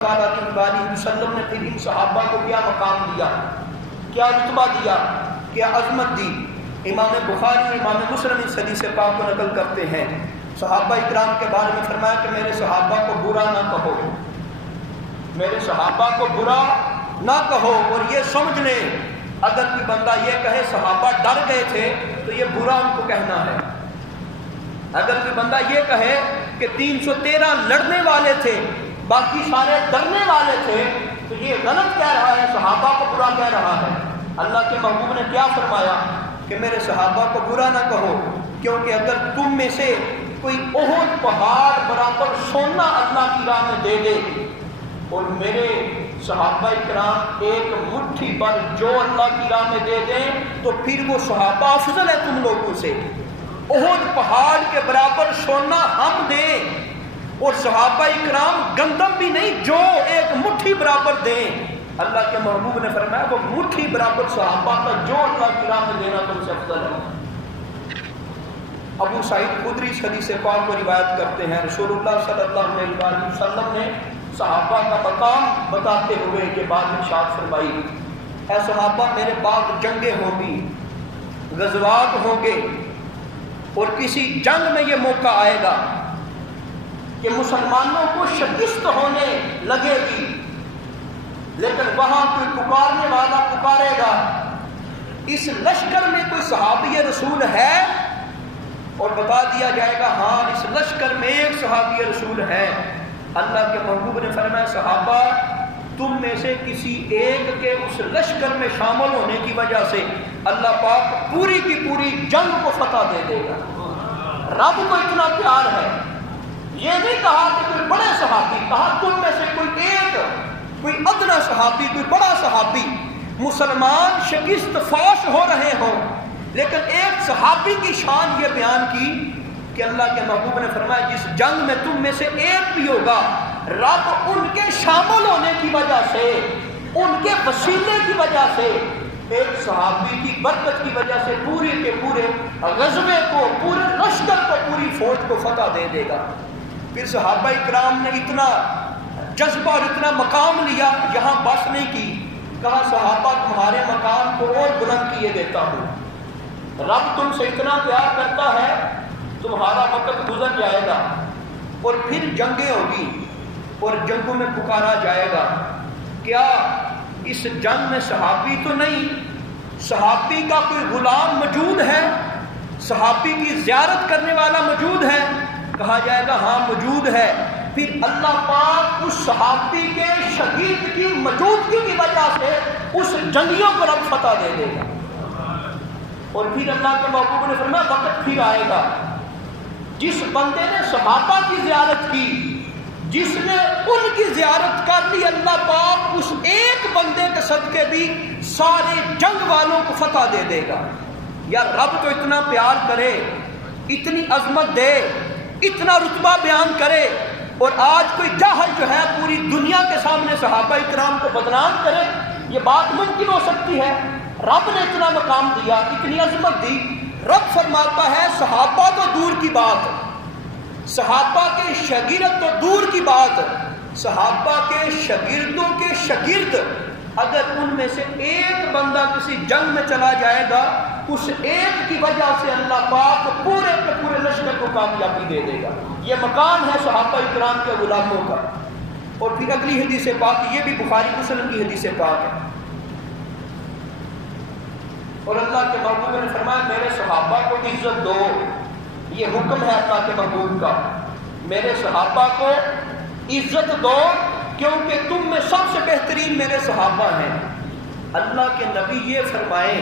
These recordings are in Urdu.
وسلم نے پھر ان صحابہ کو کیا مقام دیا، کیا رتبہ دیا، کیا عظمت دی۔ امام بخاری امام مسلم اس حدیث پاک کو نقل کرتے ہیں، صحابہ اکرام کے بارے میں فرمایا کہ میرے صحابہ کو برا نہ کہو، میرے صحابہ کو برا نہ کہو، اور یہ سمجھ لیں اگر کوئی بندہ یہ کہے صحابہ ڈر گئے تھے تو یہ برا ان کو کہنا ہے۔ اگر کوئی بندہ یہ کہے کہ 313 لڑنے والے تھے باقی سارے ڈرنے والے تھے تو یہ غلط کہہ رہا ہے، صحابہ کو برا کہہ رہا ہے۔ اللہ کے محبوب نے کیا فرمایا کہ میرے صحابہ کو برا نہ کہو، کیونکہ اگر تم میں سے کوئی احد پہاڑ برابر سونا اللہ کی راہ میں دے دے اور میرے صحابہ کرام ایک مٹھی پر جو اللہ کی راہ میں دے دیں تو پھر وہ صحابہ افضل ہے تم لوگوں سے۔ احد پہاڑ کے برابر سونا ہم دیں اور صحابہ اکرام گندم بھی نہیں جو ایک مٹھی برابر دیں، اللہ کے محبوب نے فرمایا وہ مٹھی برابر صحابہ کا جو اللہ کی راہ میں دینا تم سے افضل ہے۔ ابو سعید خدری اس حدیث پاک کو روایت کرتے ہیں، رسول اللہ صلی اللہ علیہ وسلم نے صحابہ کا مقام بتاتے ہوئے یہ بات ارشاد فرمائی، اے صحابہ میرے بعد جنگیں ہوں گی، غزوات ہوں گے، اور کسی جنگ میں یہ موقع آئے گا کہ مسلمانوں کو شکست ہونے لگے گی، لیکن وہاں کوئی پکارنے والا پکارے گا اس لشکر میں کوئی صحابی رسول ہے، اور بتا دیا جائے گا ہاں اس لشکر میں ایک صحابی رسول ہے۔ اللہ کے محبوب نے فرمایا صحابہ تم میں سے کسی ایک کے اس لشکر میں شامل ہونے کی وجہ سے اللہ پاک پوری کی پوری جنگ کو فتح دے دے گا۔ رب کو اتنا پیار ہے، یہ نہیں کہا کہ کوئی بڑے صحابی، کہا تم میں سے کوئی ایک، کوئی ادنا صحابی، کوئی بڑا صحابی، مسلمان شکست فاش ہو رہے ہوں، لیکن ایک صحابی کی شان یہ بیان کی کہ اللہ کے محبوب نے فرمایا جس جنگ میں تم میں سے ایک بھی ہوگا رب ان کے شامل ہونے کی وجہ سے، ان کے وسیلے کی وجہ سے، ایک صحابی کی برکت کی وجہ سے پورے کے پورے غزوے کو، پورے لشکر کو، پوری فوج کو فتح دے دے گا۔ پھر صحابہ اکرام نے اتنا جذبہ اور اتنا مقام لیا، یہاں بس نہیں کی، کہا صحابہ تمہارے مقام کو اور بلند کیے دیتا ہوں، رب تم سے اتنا پیار کرتا ہے تمہارا وقت گزر جائے گا اور پھر جنگیں ہوگی اور جنگوں میں پکارا جائے گا، کیا اس جنگ میں صحابی تو نہیں، صحابی کا کوئی غلام موجود ہے، صحابی کی زیارت کرنے والا موجود ہے؟ کہا جائے گا ہاں موجود ہے۔ پھر اللہ پاک اس صحابی کے شہید کی موجودگی کی وجہ سے اس جنگیوں کو رب فتح دے دے گا، اور پھر اللہ کے محبوب نے فرمایا وقت پھر آئے گا جس بندے نے صحابہ کی زیارت کی، جس نے ان کی زیارت کر لی، اللہ پاک اس ایک بندے کے صدقے بھی سارے جنگ والوں کو فتح دے دے گا۔ یا رب تو اتنا پیار کرے، اتنی عظمت دے، اتنا رتبہ بیان کرے، اور آج کوئی جاہل جو ہے پوری دنیا کے سامنے صحابہ اکرام کو بدنام کرے، یہ بات ممکن ہو سکتی ہے؟ رب نے اتنا مقام دیا، اتنی عظمت دی۔ رب فرماتا ہے صحابہ تو دور کی بات، صحابہ کے شاگرد تو دور کی بات، صحابہ کے شاگردوں کے شاگرد اگر ان میں سے ایک بندہ کسی جنگ میں چلا جائے گا، اس ایک کی وجہ سے اللہ پاک پورے کے پورے لشکر کو کامیابی دے دے گا۔ یہ مقام ہے صحابہ اکرام کے غلاموں کا۔ اور پھر اگلی حدیث پاک، یہ بھی بخاری مسلم کی حدیث پاک ہے، اور اللہ کے محبوب نے فرمایا میرے صحابہ کو عزت دو، یہ حکم ہے اللہ کے محبوب کا، میرے صحابہ کو عزت دو کیونکہ تم میں سب سے بہترین میرے صحابہ ہیں۔ اللہ کے نبی یہ فرمائیں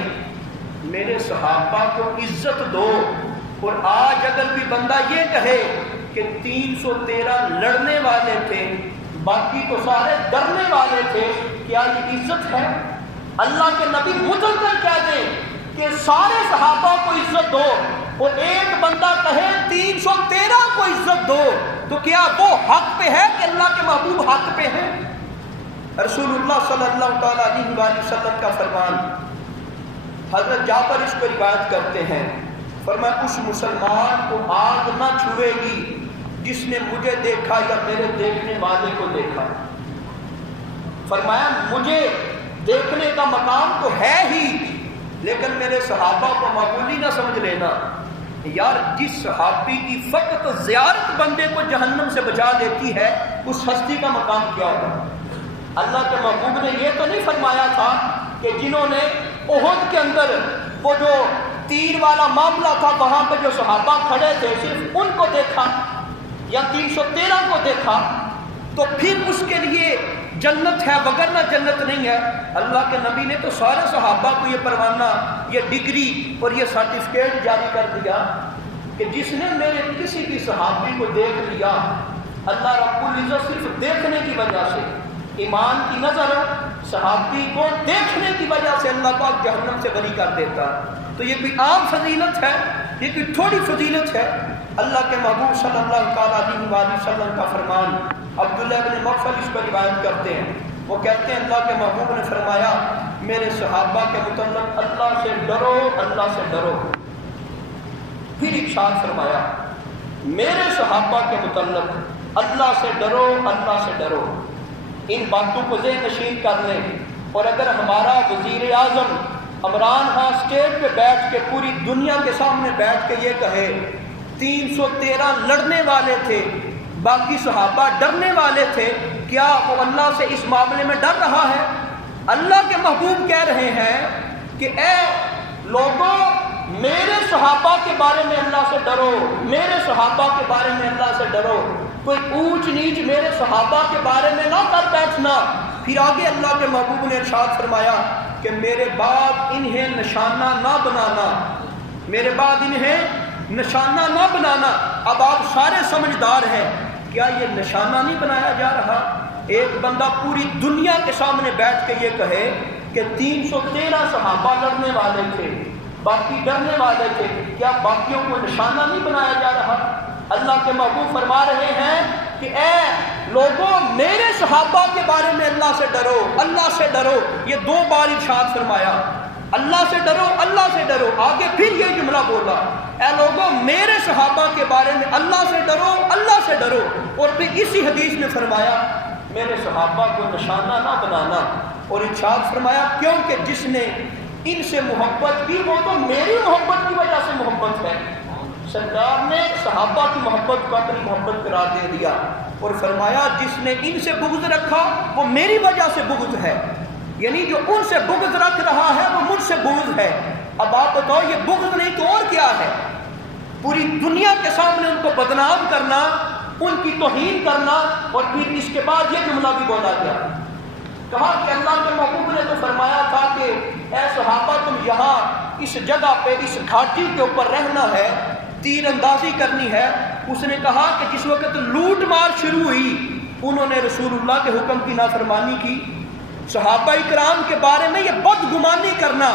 میرے صحابہ کو عزت دو، اور آج اگر کوئی بندہ یہ کہے کہ 313 لڑنے والے تھے باقی تو سارے ڈرنے والے تھے، کیا یہ عزت ہے؟ اللہ کے نبی مطلق کر کہہ دیں کہ سارے صحابہ کو عزت دو، اور ایک بندہ کہے 313 کو عزت دو، تو کیا وہ حق پہ ہے کہ اللہ کے محبوب حق پہ ہیں؟ رسول اللہ صلی اللہ تعالیٰ علیہ وسلم کا فرمان، حضرت جابر اس کو روایت کرتے ہیں، فرمایا اس مسلمان کو آگ نہ چھوئے گی جس نے مجھے دیکھا یا میرے دیکھنے والے کو دیکھا۔ فرمایا مجھے دیکھنے کا مقام تو ہے ہی، لیکن میرے صحابہ کو معمولی نہ سمجھ لینا۔ یار جس صحابی کی فقط زیارت بندے کو جہنم سے بچا دیتی ہے، اس ہستی کا مقام کیا ہوگا؟ اللہ کے محبوب نے یہ تو نہیں فرمایا تھا کہ جنہوں نے احد کے اندر وہ جو تیر والا معاملہ تھا وہاں پہ جو صحابہ کھڑے تھے صرف ان کو دیکھا یا 313 کو دیکھا تو پھر اس کے لیے جنت ہے، وگرنہ جنت نہیں ہے۔ اللہ کے نبی نے تو سارے صحابہ کو یہ پروانہ، یہ ڈگری اور یہ سرٹیفکیٹ جاری کر دیا کہ جس نے میرے کسی بھی صحابی کو دیکھ لیا، اللہ رب العزت صرف دیکھنے کی وجہ سے، ایمان کی نظر صحابی کو دیکھنے کی وجہ سے اللہ پاک جہنم سے بری کر دیتا۔ تو یہ کوئی عام فضیلت ہے، یہ کوئی تھوڑی فضیلت ہے۔ اللہ کے محبوب صلی اللہ تعالیٰ علیہ وآلہ وسلم کا فرمان عبداللہ بن مغفل اس پر روایت کرتے ہیں، وہ کہتے ہیں اللہ کے محبوب نے فرمایا میرے صحابہ کے متعلق اللہ سے ڈرو، اللہ سے ڈرو۔ پھر ارشاد فرمایا میرے صحابہ کے متعلق اللہ سے ڈرو، اللہ سے ڈرو۔ ان باتوں کو ذہن نشین کر لیں، اور اگر ہمارا وزیر اعظم عمران خان اسٹیج پہ بیٹھ کے پوری دنیا کے سامنے بیٹھ کے یہ کہے 313 لڑنے والے تھے، باقی صحابہ ڈرنے والے تھے، کیا وہ اللہ سے اس معاملے میں ڈر رہا ہے؟ اللہ کے محبوب کہہ رہے ہیں کہ اے لوگوں میرے صحابہ کے بارے میں اللہ سے ڈرو، میرے صحابہ کے بارے میں اللہ سے ڈرو، کوئی اونچ نیچ میرے صحابہ کے بارے میں نہ کر بیٹھنا۔ پھر آگے اللہ کے محبوب نے ارشاد فرمایا کہ میرے بعد انہیں نشانہ نہ بنانا، میرے بعد انہیں نشانہ نہ بنانا۔ اب آپ سارے سمجھدار ہیں، کیا یہ نشانہ نہیں بنایا جا رہا؟ ایک بندہ پوری دنیا کے سامنے بیٹھ کے یہ کہے کہ 313 صحابہ لڑنے والے تھے، باقی ڈرنے والے تھے، کیا باقیوں کو نشانہ نہیں بنایا جا رہا؟ اللہ کے محبوب فرما رہے ہیں کہ اے لوگوں میرے صحابہ کے بارے میں اللہ سے ڈرو، اللہ سے ڈرو۔ یہ 2 بار ارشاد فرمایا اللہ سے ڈرو، اللہ سے ڈرو۔ آگے پھر یہ جملہ بولا اے لوگوں میرے صحابہ کے بارے میں اللہ سے ڈرو، اللہ سے ڈرو۔ اور پھر اسی حدیث میں فرمایا میرے صحابہ کو نشانہ نہ بنانا، اور ارشاد فرمایا کیونکہ جس نے ان سے محبت کی وہ تو میری محبت کی وجہ سے محبت ہے۔ سرکار نے صحابہ کی محبت کو اپنی محبت قرار دے دیا اور فرمایا جس نے ان سے بغض رکھا وہ میری وجہ سے بغض ہے، یعنی جو ان سے بغض رکھ رہا ہے وہ مجھ سے بغض ہے۔ اب آپ بتاؤ یہ بغض نہیں تو اور کیا ہے؟ پوری دنیا کے سامنے ان کو بدنام کرنا، ان کی توہین کرنا، اور پھر اس کے بعد یہ جملہ بھی بولا گیا، کہا کہ اللہ کے محبوب نے تو فرمایا تھا کہ اے صحابہ تم یہاں اس جگہ پہ اس گھاٹی کے اوپر رہنا ہے، تیر اندازی کرنی ہے۔ اس نے کہا کہ جس وقت لوٹ مار شروع ہوئی انہوں نے رسول اللہ کے حکم کی نافرمانی کی۔ صحابہ اکرام کے بارے میں یہ بدگمانی کرنا،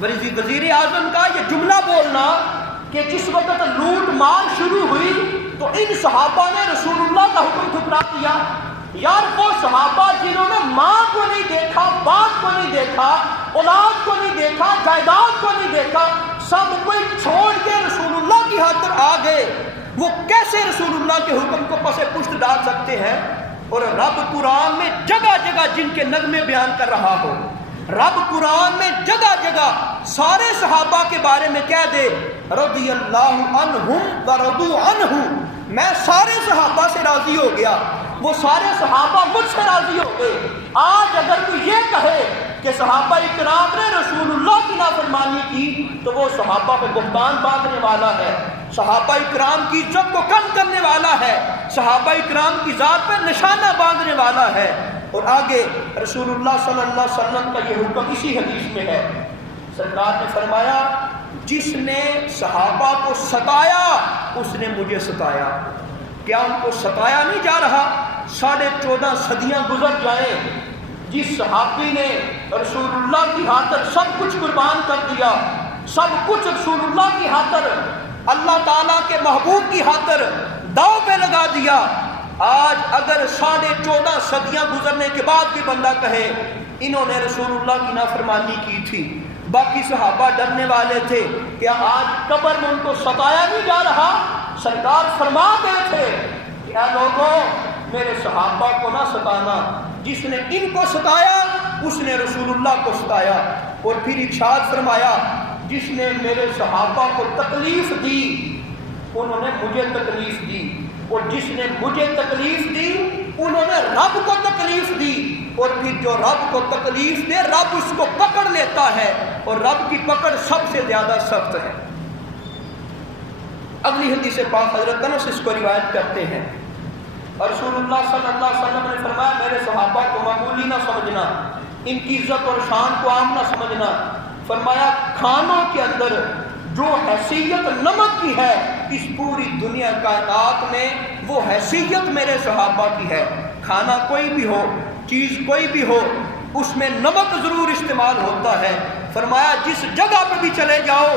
وزیر اعظم کا یہ جملہ بولنا کہ جس وقت لوٹ مار شروع ہوئی تو ان صحابہ نے رسول اللہ کا حکم ٹھکرا دیا۔ یار وہ صحابہ جنہوں نے ماں کو نہیں دیکھا، باپ کو نہیں دیکھا، اولاد کو نہیں دیکھا، جائیداد کو نہیں دیکھا، سب کوئی چھوڑ کے رسول اللہ کی خاطر آ گئے، وہ کیسے رسول اللہ کے حکم کو پس پشت ڈال سکتے ہیں؟ اور رب قرآن میں جگہ جگہ جن کے نغمے بیان کر رہا ہو، رب قرآن میں جگہ جگہ سارے صحابہ کے بارے میں کہہ دے رضی اللہ عنہم ورضوا عنہ، میں سارے صحابہ سے راضی ہو گیا، وہ سارے صحابہ مجھ سے راضی ہو گئے۔ آج اگر کوئی یہ کہے کہ صحابہ اکرام نے رسول اللہ کی نافرمانی کی تو وہ صحابہ پہ بہتان باندھنے والا ہے، صحابہ اکرام کی عزت کو کم کرنے والا ہے، صحابہ اکرام کی ذات پہ نشانہ باندھنے والا ہے۔ اور آگے رسول اللہ صلی اللہ علیہ وسلم کا یہ حکم اسی حدیث میں ہے، سرکار نے فرمایا جس نے صحابہ کو ستایا اس نے مجھے ستایا۔ کیا ان کو ستایا نہیں جا رہا؟ 14.5 صدیاں گزر جائیں، جس صحابی نے رسول اللہ کی خاطر سب کچھ قربان کر دیا، سب کچھ رسول اللہ کی خاطر، اللہ تعالیٰ کے محبوب کی خاطر داؤ پہ لگا دیا، آج اگر 14.5 صدیاں گزرنے کے بعد بھی بندہ کہے انہوں نے رسول اللہ کی نافرمانی کی تھی، باقی صحابہ ڈرنے والے تھے، کیا آج قبر میں ان کو ستایا نہیں جا رہا؟ سرکار فرما گئے تھے کہ اے لوگوں میرے صحابہ کو نہ ستانا، جس نے ان کو ستایا اس نے رسول اللہ کو ستایا۔ اور پھر ارشاد فرمایا جس نے میرے صحابہ کو تکلیف دی انہوں نے مجھے تکلیف دی، اور جس نے مجھے تکلیف دی انہوں نے رب کو تکلیف دی، اور پھر جو رب کو تکلیف دے رب اس کو پکڑ لیتا ہے، اور رب کی پکڑ سب سے زیادہ سخت ہے۔ اگلی حدیث پاک حضرت انس اس کو روایت کرتے ہیں، اور رسول اللہ صلی اللہ علیہ وسلم نے فرمایا میرے صحابہ کو معمولی نہ سمجھنا، ان کی عزت اور شان کو عام نہ سمجھنا۔ فرمایا کھانوں کے اندر جو حیثیت نمک کی ہے اس پوری دنیا کائنات میں وہ حیثیت میرے صحابہ کی ہے۔ کھانا کوئی بھی ہو، چیز کوئی بھی ہو، اس میں نمک ضرور استعمال ہوتا ہے۔ فرمایا جس جگہ پہ بھی چلے جاؤ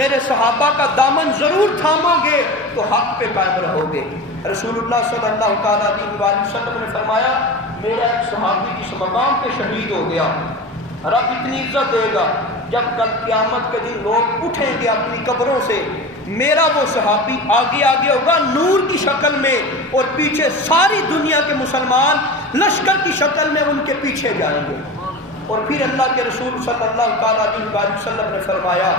میرے صحابہ کا دامن ضرور تھامو گے تو حق پہ قائم رہو گے۔ رسول اللہ صلی اللہ تعالیٰ علیہ وسلم نے فرمایا میرا ایک صحابی اس مقام پہ شہید ہو گیا، رب اتنی عزت دے گا جب کل قیامت کے دن لوگ اٹھیں گے اپنی قبروں سے، میرا وہ صحابی آگے آگے ہوگا نور کی شکل میں، اور پیچھے ساری دنیا کے مسلمان لشکر کی شکل میں ان کے پیچھے جائیں گے۔ اور پھر اللہ کے رسول صلی اللہ تعالیٰ علیہ وسلم نے فرمایا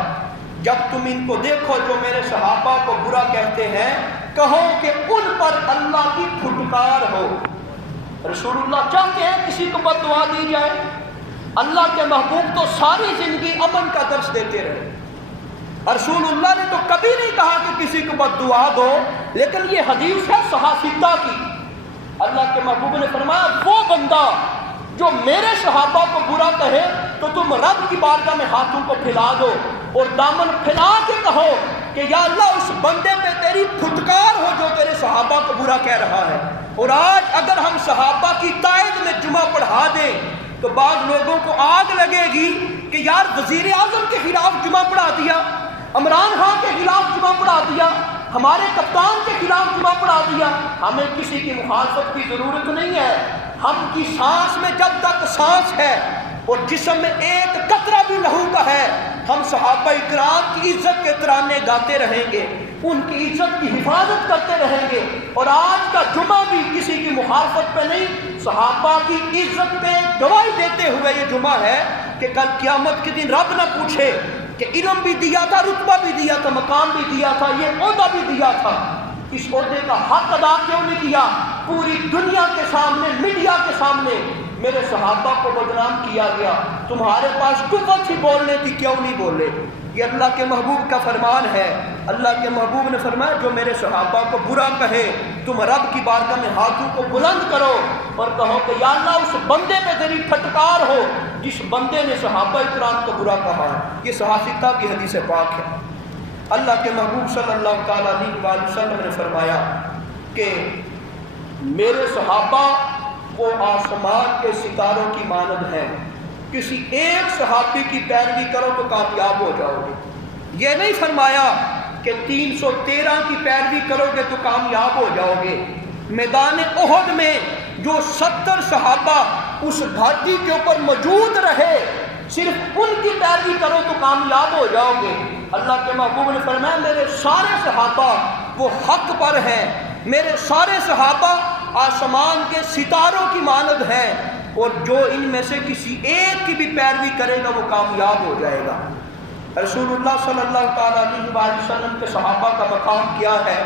جب تم ان کو دیکھو جو میرے صحابہ کو برا کہتے ہیں کہو کہ ان پر اللہ کی پھٹکار ہو۔ رسول اللہ چاہتے ہیں کسی کو بد دعا دی جائے؟ اللہ کے محبوب تو ساری زندگی امن کا درس دیتے رہے، رسول اللہ نے تو کبھی نہیں کہا کہ کسی کو بد دعا دو، لیکن یہ حدیث ہے صحابہ کی۔ اللہ کے محبوب نے فرمایا وہ بندہ جو میرے صحابہ کو برا کہے تو تم رب کی بارگاہ میں ہاتھوں کو پھیلا دو اور دامن پھیلا کے کہو کہ یا اللہ اس بندے پہ تیری پھٹکار ہو جو تیرے صحابہ کو برا کہہ رہا ہے۔ اور آج اگر ہم صحابہ کی تائید میں جمعہ پڑھا دیں تو بعض لوگوں کو آگ لگے گی کہ یار وزیر اعظم کے خلاف جمعہ پڑھا دیا، عمران خان کے خلاف جمعہ پڑھا دیا، ہمارے کپتان کے خلاف جمعہ پڑھا دیا۔ ہمیں کسی کی مخالفت کی ضرورت نہیں ہے، ہم کی سانس میں جب تک سانس ہے اور جسم میں ایک قطرہ بھی لہو کا ہے ہم صحابہ اکرام کی عزت کے ترانے گاتے رہیں گے، ان کی عزت کی حفاظت کرتے رہیں گے۔ اور آج کا جمعہ بھی کسی کی مخالفت پہ نہیں، صحابہ کی عزت پہ گواہی دیتے ہوئے یہ جمعہ ہے کہ کل قیامت کے دن رب نہ پوچھے کہ علم بھی دیا تھا، رتبہ بھی دیا تھا، مقام بھی دیا تھا، یہ عہدہ بھی دیا تھا، اس عہدے کا حق ادا کیوں نہیں کیا؟ پوری دنیا کے سامنے، میڈیا کے سامنے میرے صحابہ کو بدنام کیا گیا، تمہارے پاس قوت ہی بولنے کی کیوں نہیں بولے؟ یہ اللہ کے محبوب کا فرمان ہے۔ اللہ کے محبوب نے فرمایا جو میرے صحابہ کو برا کہے تم رب کی بارگاہ میں ہاتھوں کو بلند کرو اور کہو کہ یا اللہ اس بندے پہ تیری پھٹکار ہو جس بندے نے صحابہ اکرام کو برا کہا۔ یہ صحابہ کی حدیث پاک ہے۔ اللہ کے محبوب صلی اللہ تعالیٰ علیہ وسلم نے فرمایا کہ میرے صحابہ وہ آسمان کے ستاروں کی مانند ہیں، کسی ایک صحابی کی پیروی کرو تو کامیاب ہو جاؤ گے۔ یہ نہیں فرمایا کہ 313 کی پیروی کرو گے تو کامیاب ہو جاؤ گے۔ میدان احد میں جو 70 صحابہ اس گھاٹی کے اوپر موجود رہے صرف ان کی پیروی کرو تو کامیاب ہو جاؤ گے۔ اللہ کے محبوب نے فرمایا میرے سارے صحابہ وہ حق پر ہیں، میرے سارے صحابہ آسمان کے ستاروں کی مانند ہیں، اور جو ان میں سے کسی ایک کی بھی پیروی کرے گا وہ کامیاب ہو جائے گا۔ رسول اللہ صلی اللہ تعالیٰ علیہ وسلم کے صحابہ کا مقام کیا ہے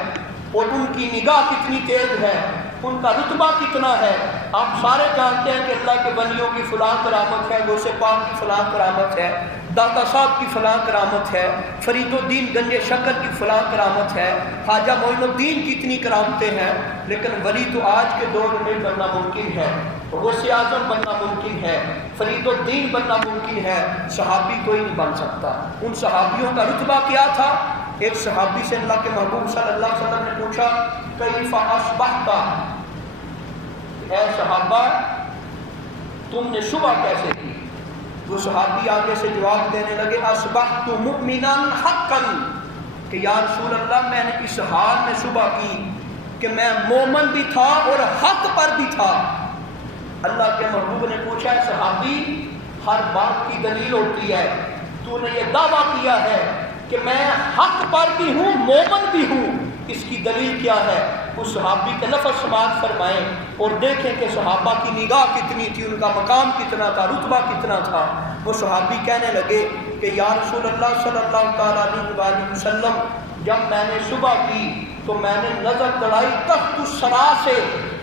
اور ان کی نگاہ کتنی تیز ہے، ان کا رتبہ کتنا ہے۔ آپ سارے جانتے ہیں کہ اللہ کے ولیوں کی فلاں کرامت ہے، غوث پاک کی فلاں کرامت ہے، داتا صاحب کی فلاں کرامت ہے، فرید الدین گنج شکر کی فلاں کرامت ہے، خواجہ معین الدین کی اتنی کرامتیں ہیں، لیکن ولی تو آج کے دور میں بننا ممکن ہے، غوث اعظم بننا ممکن ہے، فرید الدین بننا ممکن ہے، صحابی کوئی نہیں بن سکتا۔ ان صحابیوں کا رتبہ کیا تھا؟ ایک صحابی سے اللہ کے محبوب صلی اللہ علیہ وسلم نے پوچھا کیف اصبحت، اے صحابہ تم نے صبح کیسے کی؟ وہ صحابی آگے سے جواب دینے لگے اصبحت مؤمنا حقا، کہ یا رسول اللہ میں نے اس حال میں صبح کی کہ میں مومن بھی تھا اور حق پر بھی تھا۔ اللہ کے محبوب نے پوچھا ہے صحابی ہر بات کی دلیل ہوتی ہے، تو نے یہ دعویٰ کیا ہے کہ میں حق پر بھی ہوں مومن بھی ہوں، اس کی دلیل کیا ہے؟ اس صحابی کے لفظ سماعت فرمائیں اور دیکھیں کہ صحابہ کی نگاہ کتنی تھی، ان کا مقام کتنا تھا، رتبہ کتنا تھا۔ وہ صحابی کہنے لگے کہ یا رسول اللہ صلی اللہ تعالیٰ علیہ وآلہ وسلم، جب میں نے صبح کی تو میں نے نظر دوڑائی تخت الثری سے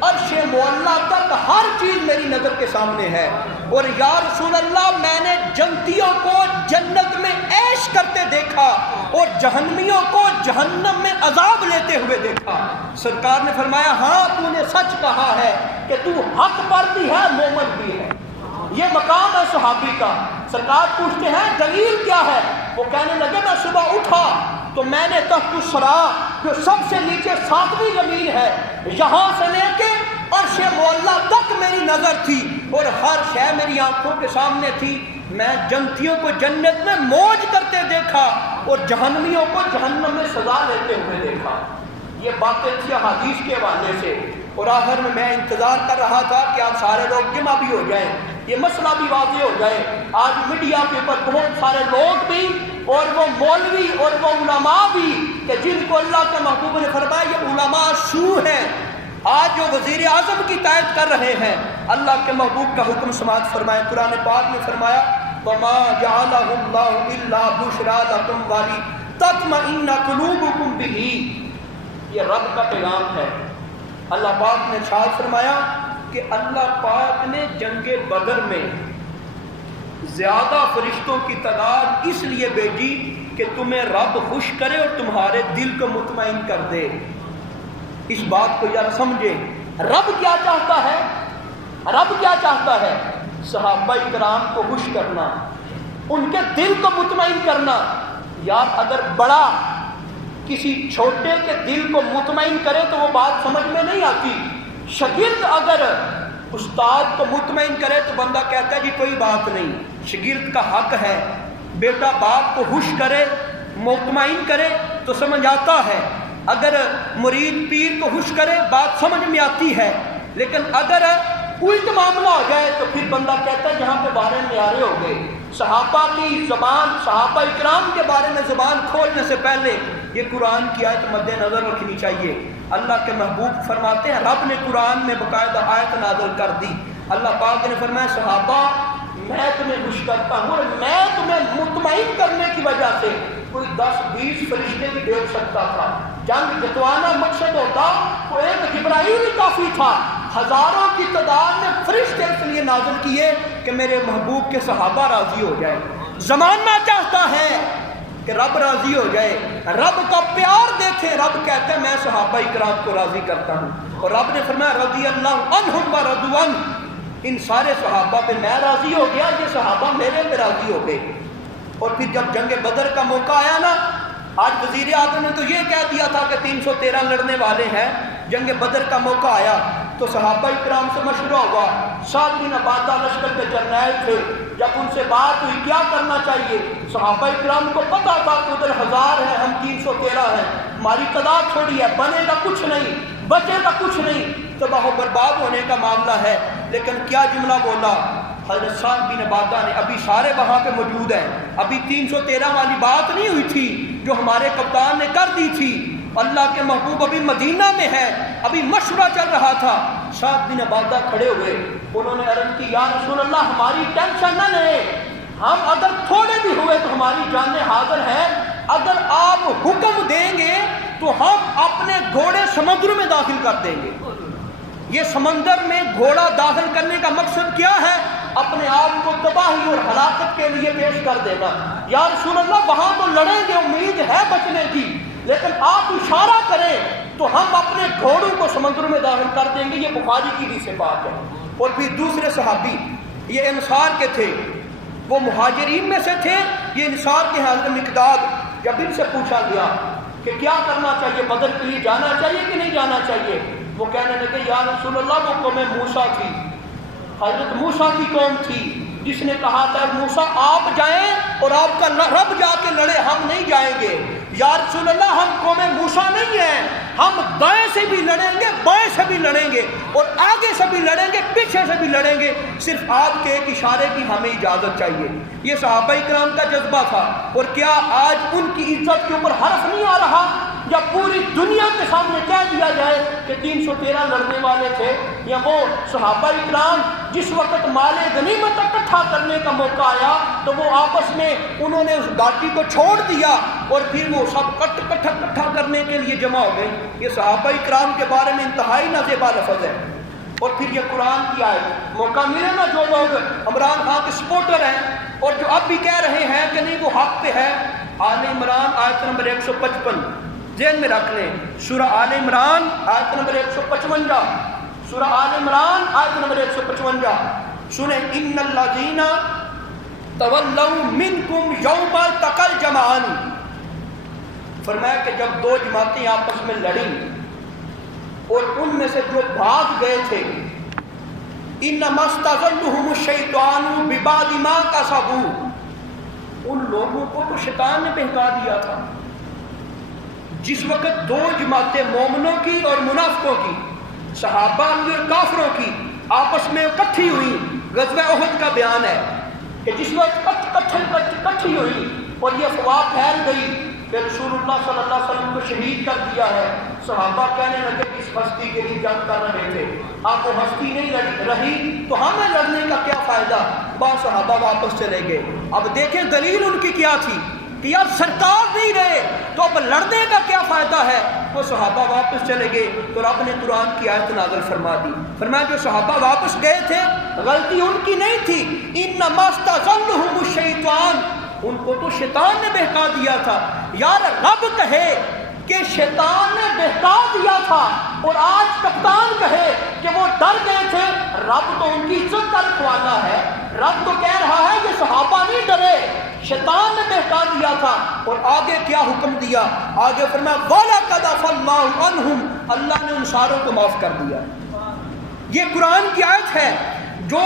عرش معلیٰ تک ہر چیز میری نظر کے سامنے ہے، اور یا رسول اللہ میں نے جنتیوں کو جنت میں عیش کرتے دیکھا اور جہنمیوں کو جہنم میں عذاب لیتے ہوئے دیکھا۔ سرکار نے فرمایا ہاں تو نے سچ کہا ہے کہ تو حق پر بھی ہے، مومن بھی ہے۔ یہ مقام ہے صحابی کا۔ سرکار پوچھتے ہیں دلیل کیا ہے؟ وہ کہنے لگے میں صبح اٹھا تو میں نے تخت الثری جو سب سے نیچے 7ویں زمین ہے، یہاں سے لے کے عرش معلیٰ تک میری نظر تھی اور ہر شے میری آنکھوں کے سامنے تھی۔ میں جنتیوں کو جنت میں موج کرتے دیکھا اور جہنمیوں کو جہنم میں سزا لیتے ہوئے دیکھا۔ یہ باتیں تھی حدیث کے حوالے سے، اور آخر میں انتظار کر رہا تھا کہ آپ سارے لوگ جمع بھی ہو جائیں، یہ مسئلہ بھی واضح ہو جائے۔ آج میڈیا کے اوپر بہت سارے لوگ بھی اور وہ مولوی اور وہ علماء بھی کہ جن کو اللہ کے محبوب نے فرمایا یہ علماء سو ہیں، آج جو وزیر اعظم کی تائید کر رہے ہیں۔ اللہ کے محبوب کا حکم سماعت فرمائے، قرآن پاک میں فرمایا وما جعلہ اللہ الا بشرا لکم ولتطمئن قلوبکم بہ۔ یہ رب کا پیغام ہے۔ اللہ پاک نے ارشاد فرمایا کہ اللہ پاک نے جنگ بدر میں زیادہ فرشتوں کی تعداد اس لیے بھیجی کہ تمہیں رب خوش کرے اور تمہارے دل کو مطمئن کر دے۔ اس بات کو یار سمجھے، رب کیا چاہتا ہے؟ رب کیا چاہتا ہے؟ صحابہ کرام کو خوش کرنا، ان کے دل کو مطمئن کرنا۔ یار اگر بڑا کسی چھوٹے کے دل کو مطمئن کرے تو وہ بات سمجھ میں نہیں آتی۔ شاگرد اگر استاد کو مطمئن کرے تو بندہ کہتا ہے جی کوئی بات نہیں، شاگرد کا حق ہے۔ بیٹا باپ کو خوش کرے، مطمئن کرے تو سمجھ آتا ہے۔ اگر مرید پیر کو خوش کرے بات سمجھ میں آتی ہے، لیکن اگر الٹ معاملہ ہو جائے تو پھر بندہ کہتا ہے جہاں پہ بارے میں آ رہے ہو گئے۔ صحابہ کی زبان، صحابہ اکرام کے بارے میں زبان کھولنے سے پہلے یہ قرآن کی آیت مد نظر رکھنی چاہیے۔ اللہ کے محبوب فرماتے ہیں رب نے قرآن میں باقاعدہ آیت نازل کر دی۔ اللہ پاک نے فرمایا صحابہ میں تمہیں خوش کرتا ہوں، اور میں تمہیں مطمئن کرنے کی وجہ سے کوئی 10-20 فرشتے بھی بھیج سکتا تھا۔ جنگ جتوانا مقصد ہوتا تو ایک جبرائیل ہی کافی تھا، ہزاروں کی تعداد میں فرشتے اس لیے نازل کیے کہ میرے محبوب کے صحابہ راضی ہو جائے۔ زمانہ چاہتا ہے کہ رب راضی ہو جائے، رب کا پیار دیکھے۔ رب کہتا ہے میں صحابہ اکرام کو راضی کرتا ہوں، اور رب نے فرمایا رضی اللہ عنہم ورضوا عنہ، ان سارے صحابہ پہ میں راضی ہو گیا، یہ صحابہ میرے پہ راضی ہو گئے۔ اور پھر جب جنگ بدر کا موقع آیا نا، آج وزیر اعظم نے تو یہ کہہ دیا تھا کہ 313 لڑنے والے ہیں، جنگ بدر کا موقع آیا تو صحابہ اکرام سے مشورہ ہوا۔ سعد بن عبادہ لشکر کے جرنیل تھے، جب ان سے بات ہوئی کیا کرنا چاہیے، صحابہ اکرام کو پتا تھا کہ ادھر 1000 ہیں، ہم 313 ہیں، ہماری تعداد تھوڑی ہے، بنے گا کچھ نہیں، بچے گا کچھ نہیں، تباہ و برباد ہونے کا معاملہ ہے۔ لیکن کیا جملہ بولا حضرت سعد بن عبادہ نے، ابھی سارے وہاں پہ موجود ہیں، ابھی 313 والی بات نہیں ہوئی تھی جو ہمارے کپتان نے کر دی تھی، اللہ کے محبوب ابھی مدینہ میں ہے، ابھی مشورہ چل رہا تھا۔ سعد بن عبادہ کھڑے ہوئے، انہوں نے عرض کی یا رسول اللہ ہماری ٹینشن نہ لیں، ہم اگر تھوڑے بھی ہوئے تو ہماری جانیں حاضر ہیں، اگر آپ حکم دیں گے تو ہم اپنے گھوڑے سمندر میں داخل کر دیں گے۔ یہ سمندر میں گھوڑا داخل کرنے کا مقصد کیا ہے؟ اپنے آپ کو تباہی اور ہلاکت کے لیے پیش کر دینا۔ یا رسول اللہ وہاں تو لڑیں گے، امید ہے بچنے کی، لیکن آپ اشارہ کریں تو ہم اپنے گھوڑوں کو سمندر میں داخل کر دیں گے۔ یہ بخاری کی حدیث بات ہے۔ اور پھر دوسرے صحابی یہ انصار کے تھے، وہ مہاجرین میں سے تھے، یہ انصار کے حضرت مقداد، جب ان سے پوچھا گیا کہ کیا کرنا چاہیے، بدر کے لیے جانا چاہیے کہ نہیں جانا چاہیے، وہ کہنے لگے یا رسول اللہ وہ قوم موسیٰ تھی، حضرت موسیٰ کی قوم تھی جس نے کہا تھا موسیٰ آپ جائیں اور آپ کا رب جا کے لڑے، ہم نہیں جائیں گے۔ یا رسول اللہ ہم قوم موسیٰ نہیں ہیں، ہم دائیں سے بھی لڑیں گے، بائیں سے بھی لڑیں گے، اور آگے سے بھی لڑیں گے، پیچھے سے بھی لڑیں گے، صرف آپ کے ایک اشارے کی ہمیں اجازت چاہیے۔ یہ صحابہ کرام کا جذبہ تھا۔ اور کیا آج ان کی عزت کے اوپر حرف نہیں آ رہا؟ جب پوری دنیا کے سامنے کہہ دیا جائے کہ 313 لڑنے والے تھے، یا وہ صحابہ اکرام جس وقت مال غنیمت اکٹھا کرنے کا موقع آیا تو وہ آپس میں انہوں نے اس گھاٹی کو چھوڑ دیا اور پھر وہ سب اکٹھا کرنے کے لیے جمع ہو گئے. یہ صحابہ اکرام کے بارے میں انتہائی نازیبا لفظ ہے. اور پھر یہ قرآن کی آیت، موقع ملے نا جو لوگ عمران خان کے سپورٹر ہیں اور جو اب بھی کہہ رہے ہیں کہ نہیں وہ حق پہ ہے، آل عمران آیت نمبر 155 ذہن میں رکھ لیں. سورہ آل عمران آیت نمبر 155، سورہ آل عمران آیت نمبر 155 سنیں. ان الذین تولوا منکم یوم التقى الجمعان، فرمایا کہ جب دو جماعتیں آپس میں لڑیں اور ان میں سے جو بھاگ گئے تھے، انما استزلهم الشیطان ببعض ما کسبوا، ان لوگوں کو تو شیطان نے بہکا دیا تھا. جس وقت دو جماعتیں مومنوں کی اور منافقوں کی، صحابہ اور کافروں کی آپس میں اکٹھی ہوئی، غزوہ احد کا بیان ہے کہ جس وقت اکٹھی ہوئی اور یہ افواہ پھیل گئی کہ رسول اللہ صلی اللہ علیہ وسلم کو شہید کر دیا ہے، صحابہ کہنے لگے کہ اس ہستی کے لیے جنگ کر رہے تھے، اب وہ ہستی نہیں رہی تو ہمیں لڑنے کا کیا فائدہ. بعض صحابہ واپس چلے گئے. اب دیکھیں دلیل ان کی کیا تھی کہ یار سرکار نہیں رہے تو اب لڑنے کا کیا فائدہ ہے. وہ صحابہ واپس چلے گئے تو رب نے قرآن کی آیت نازل فرما دی. فرمایا جو صحابہ واپس گئے تھے غلطی ان کی نہیں تھی، انما استزلهم الشیطان، ان کو تو شیطان نے بہکا دیا تھا. یار رب کہے کہ شیطان نے بہکا دیا تھا اور آج کپتان کہے کہ وہ ڈر گئے تھے، رب تو ان کی عزت کا رکھوانا ہے. رب تو کہہ رہا ہے کہ صحابہ نہیں ڈرے، شیطان نے بہکا دیا تھا. اور آگے کیا حکم دیا؟ آگے فرمایا وَلَقَدْ عَفَا اللَّهُ عَنْهُمْ، اللہ نے ان ساروں کو معاف کر دیا. یہ قرآن کی آیت ہے. جو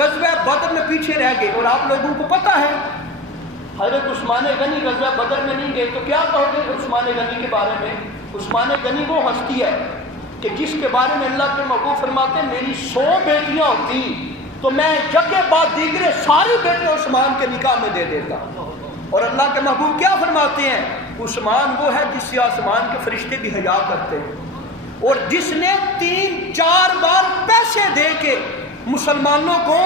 غزوہ بدر میں پیچھے رہ گئے، اور آپ لوگوں کو پتہ ہے حضرت عثمان غنی غزوہ بدر میں نہیں گئے تو کیا کہو گے عثمان غنی کے بارے میں؟ عثمان غنی وہ ہستی ہے کہ جس کے بارے میں اللہ کے محبوب فرماتے ہیں میری 100 بیٹیاں ہوتی تو میں یکے بعد دیگرے ساری بیٹے عثمان کے نکاح میں دے دیتا. اور اللہ کے محبوب کیا فرماتے ہیں؟ عثمان وہ ہے جس سے آسمان کے فرشتے بھی حیا کرتے ہیں، اور جس نے 3-4 بار پیسے دے کے مسلمانوں کو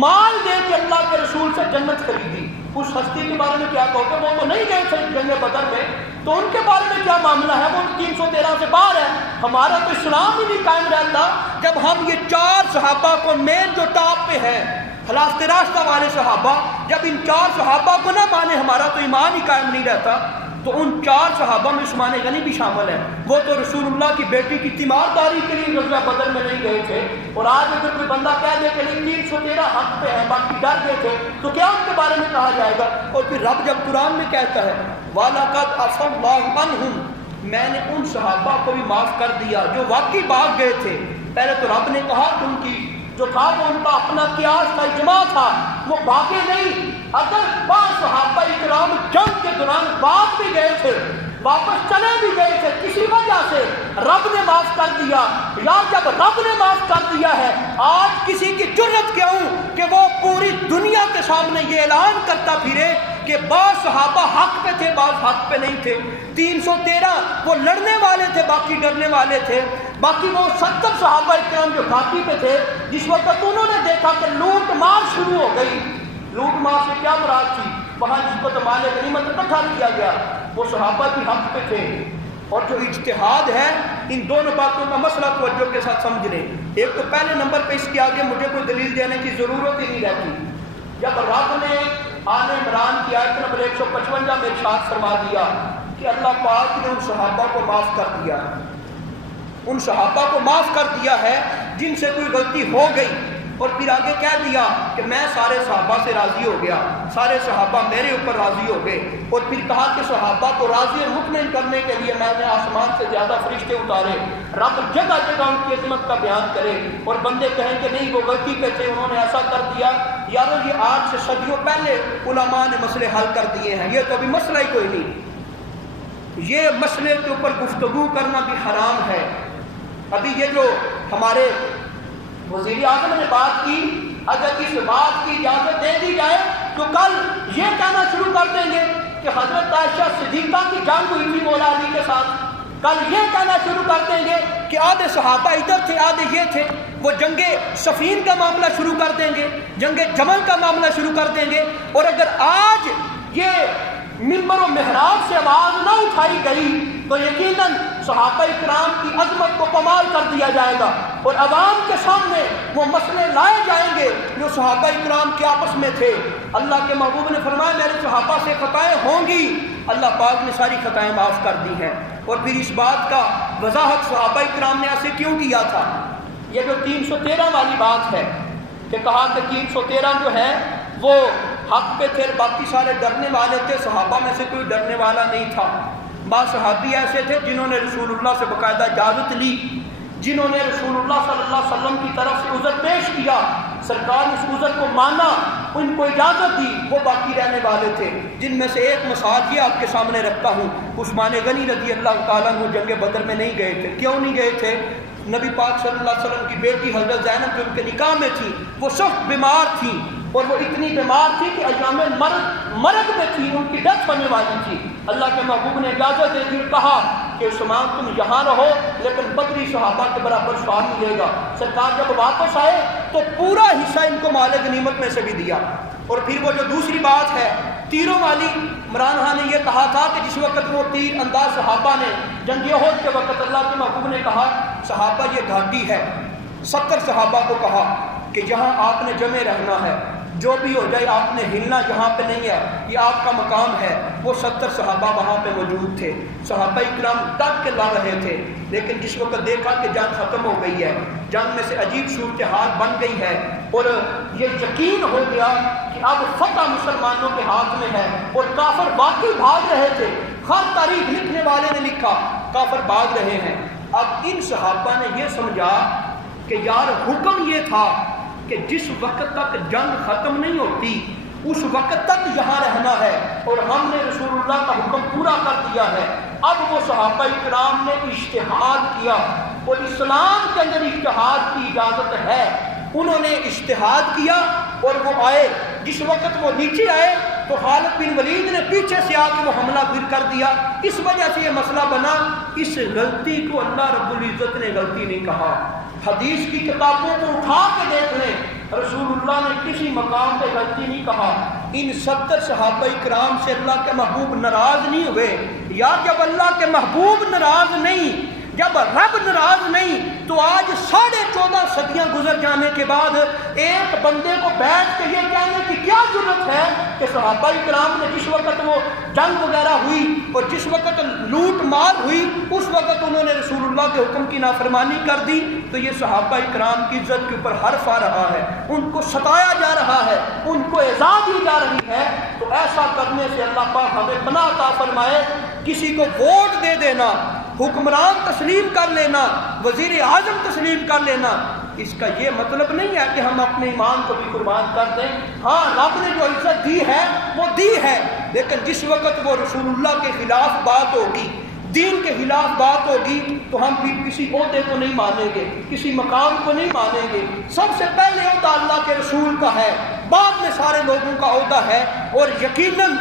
مال دے کے اللہ کے رسول سے جنت خریدی. اس ہستی کے بارے میں کیا کہو کہ وہ تو نہیں گئے تھے جنگ بدر میں، تو ان کے بارے میں کیا معاملہ ہے؟ وہ 313 سے باہر ہے. ہمارا تو اسلام ہی نہیں قائم رہتا جب ہم یہ 4 صحابہ کو مین جو ٹاپ پہ ہیں خلافت راستہ والے صحابہ، جب ان 4 صحابہ کو نہ مانے ہمارا تو ایمان ہی قائم نہیں رہتا. تو ان 4 صحابہ میں عثمان غنی بھی شامل ہیں. وہ تو رسول اللہ کی بیٹی کی تیمارداری کے لیے غزوہ بدر میں نہیں گئے تھے. اور آج اگر کوئی بندہ کہہ دے کہ نہیں 313 حق پہ ہیں باقی ڈر گئے تھے تو کیا ان کے بارے میں کہا جائے گا؟ اور پھر رب جب قرآن میں کہتا ہے وَلَقَدْ عَفَا اللَّهُ عَنْهُمْ، میں نے ان صحابہ کو بھی معاف کر دیا جو واقعی بھاگ گئے تھے. پہلے تو رب نے کہا کہ ان کی جو تھا وہ ان کا اپنا قیاس تھا، اجماع تھا، وہ بھاگے نہیں. اگر بعض صحابہ اکرام جنگ کے دوران بھاگ بھی گئے تھے، واپس چلے بھی گئے تھے، کسی وجہ سے رب نے معاف کر دیا. یا جب رب نے معاف کر دیا ہے، آج کسی کی جرت کیوں کہ وہ پوری دنیا کے سامنے یہ اعلان کرتا پھرے کہ بعض صحابہ حق پہ تھے بعض حق پہ نہیں تھے. 313 وہ لڑنے والے تھے باقی ڈرنے والے تھے. باقی وہ 70 صحابہ اکرام جو گھاٹی پہ تھے جس وقت انہوں نے دیکھا کہ لوٹ مار شروع ہو گئی. لوٹ مار سے کیا مراد تھی؟ وہاں جس کو مال غنیمت اکٹھا کیا گیا وہ صحابہ بھی حق پہ تھے. اور جو اجتہاد ہے ان دونوں باتوں کا مسئلہ توجہ کے ساتھ سمجھ لیں. ایک تو پہلے نمبر پہ اس کے آگے مجھے کوئی دلیل دینے کی ضرورت ہی نہیں رہتی. جب رب نے آل عمران کی آیت نمبر 155 میں ارشاد فرما دیا کہ اللہ پاک نے ان صحابہ کو معاف کر دیا، ان صحابہ کو معاف کر دیا ہے جن سے کوئی غلطی ہو گئی، اور پھر آگے کہہ دیا کہ میں سارے صحابہ سے راضی ہو گیا، سارے صحابہ میرے اوپر راضی ہو گئے. اور پھر کہا کہ صحابہ کو راضی اور مطمئن کرنے کے لیے میں نے آسمان سے زیادہ فرشتے اتارے. رب جگہ جگہ ان کی عظمت کا بیان کرے اور بندے کہیں کہ نہیں وہ غلطی پہ تھے انہوں نے ایسا کر دیا. یارو یہ آج سے صدیوں پہلے علماء نے مسئلے حل کر دیے ہیں، یہ تو ابھی مسئلہ ہی کوئی نہیں. یہ مسئلے کے اوپر گفتگو کرنا بھی حرام ہے. ابھی یہ جو ہمارے وزیر اعظم نے بات کی، اگر اس بات کی اجازت دے دی جائے تو کل یہ کہنا شروع کر دیں گے کہ حضرت عائشہ صدیقہ کی جنگ ہوئی تھی مولا علی کے ساتھ، کل یہ کہنا شروع کر دیں گے کہ آدھے صحابہ ادھر تھے آدھے یہ تھے، وہ جنگ صفین کا معاملہ شروع کر دیں گے، جنگ جمل کا معاملہ شروع کر دیں گے۔ اور اگر آج یہ منبر و محراب سے آواز نہ اٹھائی گئی تو یقیناً صحابہ کرام کی عظمت کو پامال کر دیا جائے گا، اور عوام کے سامنے وہ مسئلے لائے جائیں گے جو صحابہ کرام کے آپس میں تھے۔ اللہ کے محبوب نے فرمایا میرے صحابہ سے خطائیں ہوں گی، اللہ پاک نے ساری خطائیں معاف کر دی ہیں۔ اور پھر اس بات کا وضاحت صحابہ کرام نے ایسے کیوں کیا تھا، یہ جو 313 والی بات ہے کہ کہا کہ 313 جو ہے وہ حق پہ تھے، باقی سارے ڈرنے والے تھے، صحابہ میں سے کوئی ڈرنے والا نہیں تھا۔ بعض صحابی ایسے تھے جنہوں نے رسول اللہ سے باقاعدہ اجازت لی، جنہوں نے رسول اللہ صلی اللہ علیہ وسلم کی طرف سے عذر پیش کیا، سرکار نے اس عذر کو مانا، ان کو اجازت دی، وہ باقی رہنے والے تھے، جن میں سے ایک مثال یہ آپ کے سامنے رکھتا ہوں۔ عثمان غنی رضی اللہ تعالیٰ عنہ جنگ بدر میں نہیں گئے تھے، کیوں نہیں گئے تھے؟ نبی پاک صلی اللہ علیہ وسلم کی بیٹی حضرت زینب جو ان کے نکاح میں تھی وہ سخت بیمار تھی، اور وہ اتنی بیمار تھی کہ ایام مرض میں تھی، ان کی ڈیتھ ہونے والی تھی۔ اللہ کے محبوب نے اجازت دے دی، کہا کہ عثمان تم یہاں رہو لیکن بدری صحابہ کے برابر ثواب ملے گا۔ سرکار جب واپس آئے تو پورا حصہ ان کو مال غنیمت میں سے بھی دیا۔ اور پھر وہ جو دوسری بات ہے تیروں والی، عمران خان نے یہ کہا تھا کہ جس وقت وہ تیر انداز صحابہ نے جنگ احد کے وقت اللہ کے محبوب نے کہا صحابہ یہ گھاٹی ہے، 70 صحابہ کو کہا کہ جہاں آپ نے جمع رہنا ہے، جو بھی ہو جائے آپ نے ہلنا جہاں پہ نہیں ہے، یہ آپ کا مقام ہے۔ وہ 70 صحابہ وہاں پہ موجود تھے، صحابہ اکرام ڈٹ کے لڑ رہے تھے، لیکن جس وقت دیکھا کہ جنگ ختم ہو گئی ہے، جنگ میں سے عجیب صورتحال بن گئی ہے، اور یہ یقین ہو گیا کہ اب فتح مسلمانوں کے ہاتھ میں ہے، اور کافر باقی بھاگ رہے تھے، خط تاریخ لکھنے والے نے لکھا کافر بھاگ رہے ہیں۔ اب ان صحابہ نے یہ سمجھا کہ یار حکم یہ تھا کہ جس وقت تک جنگ ختم نہیں ہوتی اس وقت تک یہاں رہنا ہے، اور ہم نے رسول اللہ کا حکم پورا کر دیا ہے۔ اب وہ صحابہ کرام نے اجتہاد کیا، اور اسلام کے اندر اجتہاد کی اجازت ہے، انہوں نے اجتہاد کیا اور وہ آئے۔ جس وقت وہ نیچے آئے تو خالد بن ولید نے پیچھے سے آ کے وہ حملہ گر کر دیا، اس وجہ سے یہ مسئلہ بنا۔ اس غلطی کو اللہ رب العزت نے غلطی نہیں کہا، حدیث کی کتابوں کو اٹھا کے دیکھ لیں، رسول اللہ نے کسی مقام پہ غلطی نہیں کہا۔ ان 70 صحابہ کرام سے اللہ کے محبوب ناراض نہیں ہوئے، یا جب اللہ کے محبوب ناراض نہیں، جب رب ناراض نہیں، تو آج 14.5 صدیاں گزر جانے کے بعد ایک بندے کو بیٹھ کے یہ کہنے کی کیا ضرورت ہے کہ صحابہ کرام نے جس وقت وہ جنگ وغیرہ ہوئی اور جس وقت لوٹ مار ہوئی اس وقت انہوں نے رسول اللہ کے حکم کی نافرمانی کر دی، تو یہ صحابہ کرام کی عزت کے اوپر حرف آ رہا ہے، ان کو ستایا جا رہا ہے، ان کو ایذا دی جا رہی ہے۔ تو ایسا کرنے سے اللہ پاک ہمیں پناہ عطا فرمائے۔ کسی کو ووٹ دے دینا، حکمران تسلیم کر لینا، وزیر اعظم تسلیم کر لینا، اس کا یہ مطلب نہیں ہے کہ ہم اپنے ایمان کو بھی قربان کر دیں۔ ہاں رب نے جو عزت دی ہے وہ دی ہے، لیکن جس وقت وہ رسول اللہ کے خلاف بات ہوگی، دین کے خلاف بات ہوگی، تو ہم بھی کسی عہدے کو نہیں مانیں گے، کسی مقام کو نہیں مانیں گے۔ سب سے پہلے عہدہ اللہ کے رسول کا ہے، بعد میں سارے لوگوں کا عہدہ ہے، اور یقیناً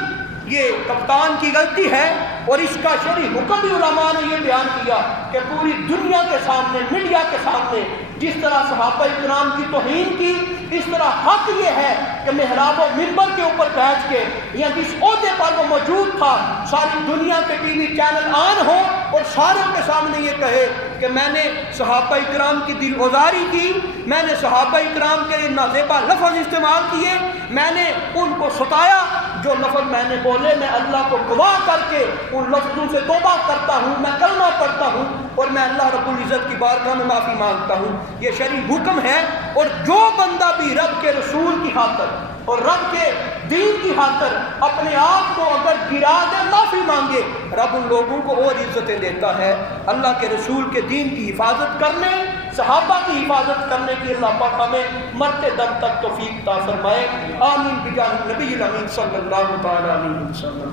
یہ کپتان کی غلطی ہے، اور اس کا شرعی حکم بھی علماء نے یہ بیان کیا کہ پوری دنیا کے سامنے، میڈیا کے سامنے جس طرح صحابہ کرام کی توہین کی، اس طرح حق یہ ہے کہ محراب و منبر کے اوپر بیٹھ کے یا جس عہدے پر وہ موجود تھا ساری دنیا کے ٹی وی چینل آن ہو اور ساروں کے سامنے یہ کہے کہ میں نے صحابہ کرام کی دل گزاری کی، میں نے صحابہ کرام کے لیے نازیبا لفظ استعمال کیے، میں نے ان کو ستایا، جو لفظ میں نے بولے میں اللہ کو گواہ کر کے ان لفظوں سے توبہ کرتا ہوں، میں کلمہ پڑھتا ہوں، اور میں اللہ رب العزت کی بارگاہ میں معافی مانگتا ہوں۔ یہ شرعی حکم ہے، اور جو بندہ بھی رب کے رسول کی خاطر اور رب کے دین کی خاطر اپنے آپ کو اگر گرا دے، معافی مانگے، رب ان لوگوں کو اور عزتیں دیتا ہے۔ اللہ کے رسول کے دین کی حفاظت کرنے، صحابہ کی حفاظت کرنے کی اللہ پاک ہمیں مرتے دم تک توفیق عطا فرمائے۔ آمین بجاہ نبی الامین صلی اللہ تعالی علیہ وسلم۔